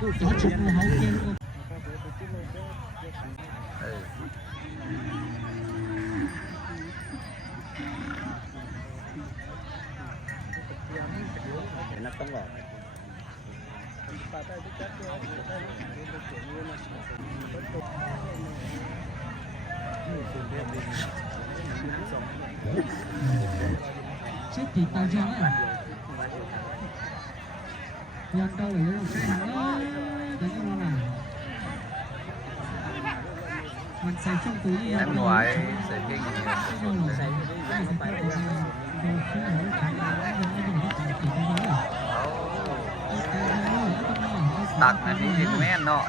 có chụp một hậu kia luôn. Nó không ngọt. Chết thì tao cho đấy. Nhân đâu để nó sẽ hẳn đó, để cho nó nào. Mình xài trong túi đi. Em ngoài sẽ kinhตักนะที่ดินแม่นเนาะ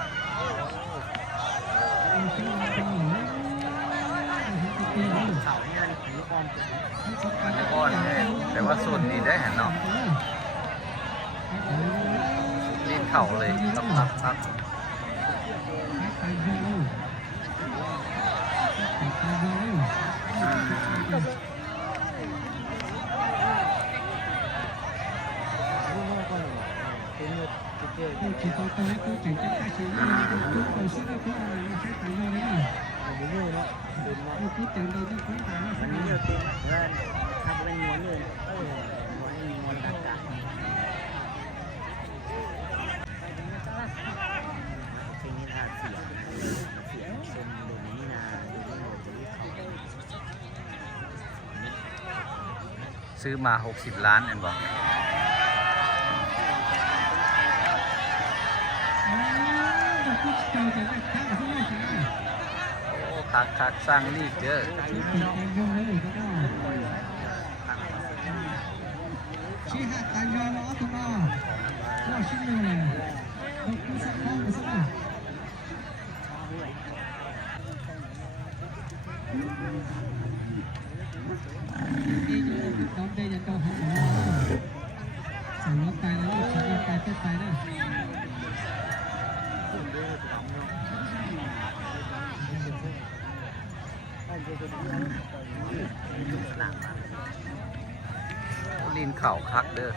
มันจะก้อนเลยแต่ว่าส่วนนี้ได้เห็นเนาะดินเข่าเลยตักchỉ có tới tôi chỉ chắc cái sự tôi cầu sức cái thứ này nó sẽ thành ra đấy này tôi cứ tưởng đâu tôi cũng phải nó sẽ nhiều tiền lên học lên muốn luôn muốn đặt cảซื้อมา60 ล้านเห็นบอกคักสร้างลีกเด้อชี้หักการยอล้อตัวน้อก็ชิ้นเลยดูกูสักข้อมาสักหน่อยนี่จะต้องได้จะต้องหักล้อสำลักไปแล้วสำลักไปเต้นไปนะลินเข่าคักเด้อ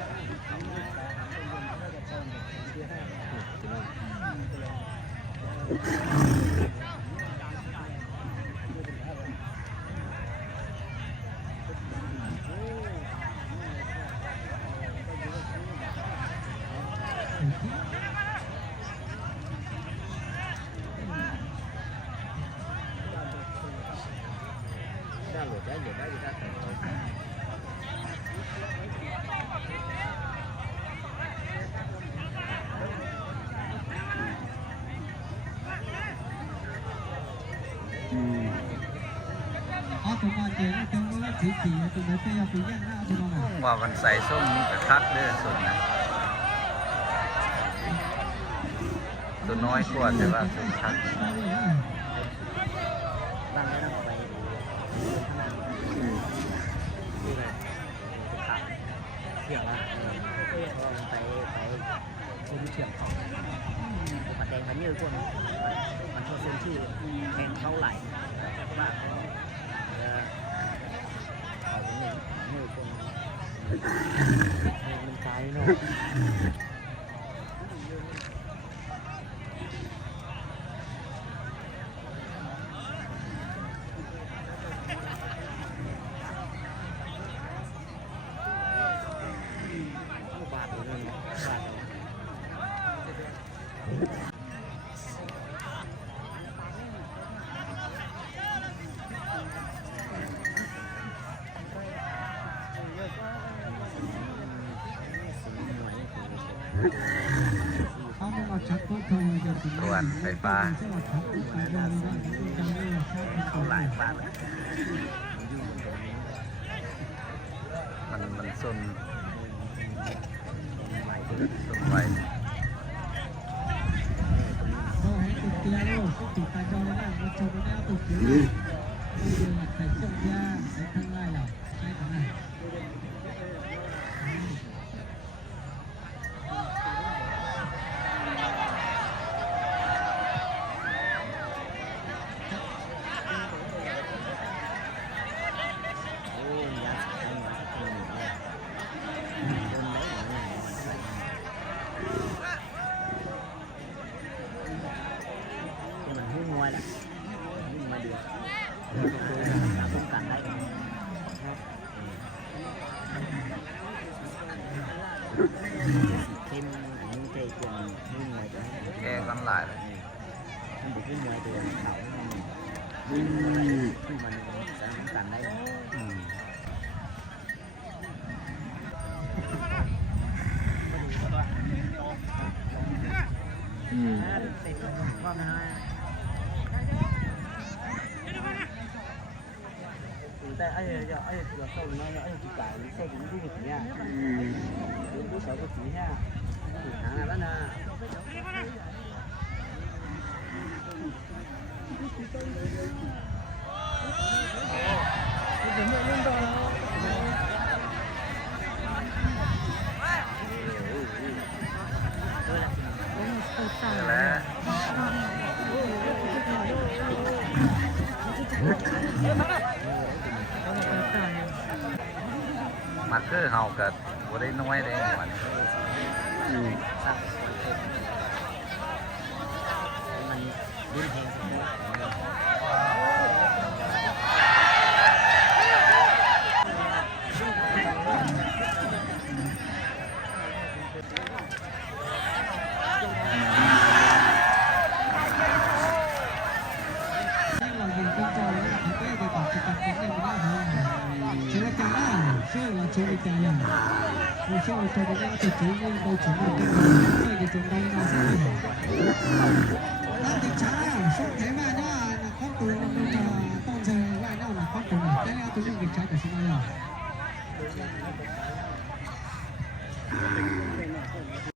ว่ามันใส่ส้มนี่ก็คักเด้อส่วนนะตัวน้อยกว่าแต่ว่าส่วนคักเที่ยงละไปซื้อเที่ยงเขาผัดแดงพันเยอะกว่ามันเขาเซ็นชื่อแทงเขาไหลว่าเขาเป็นหนึ่งเยอะกว่ามันไกลเนาะส่วนไฟฟ้าหลายบาทมันส้นไฟ วยแหละวิ่งมาเดียวตามป้องกันได้เข้มยิ่งเตะกว่าวิ่งมวยตัว แกกันหลายเลย มันบุกวิ่งมวยตัวเขาวิ่งขึ้นมาสามป้องกันได้ แต่ไอ้giờเราsau nóไอ้chỉ cả sau cũng du lịch nha cũng có sợ có chỉ nha hàng này đó nèแล้วมาคือเฮากับบ่ได้น้อยเลยวันนี้ มันดิ้นแทง我说我做的那个节目都全部跟这个中间那啥的，那你查呀，说台湾那ข้อตัวมันจะต้องใช้ว่าน่าหนักข้อตัวแต่แล้วตัวนี้เด็กชายแต่สมัยอ่ะ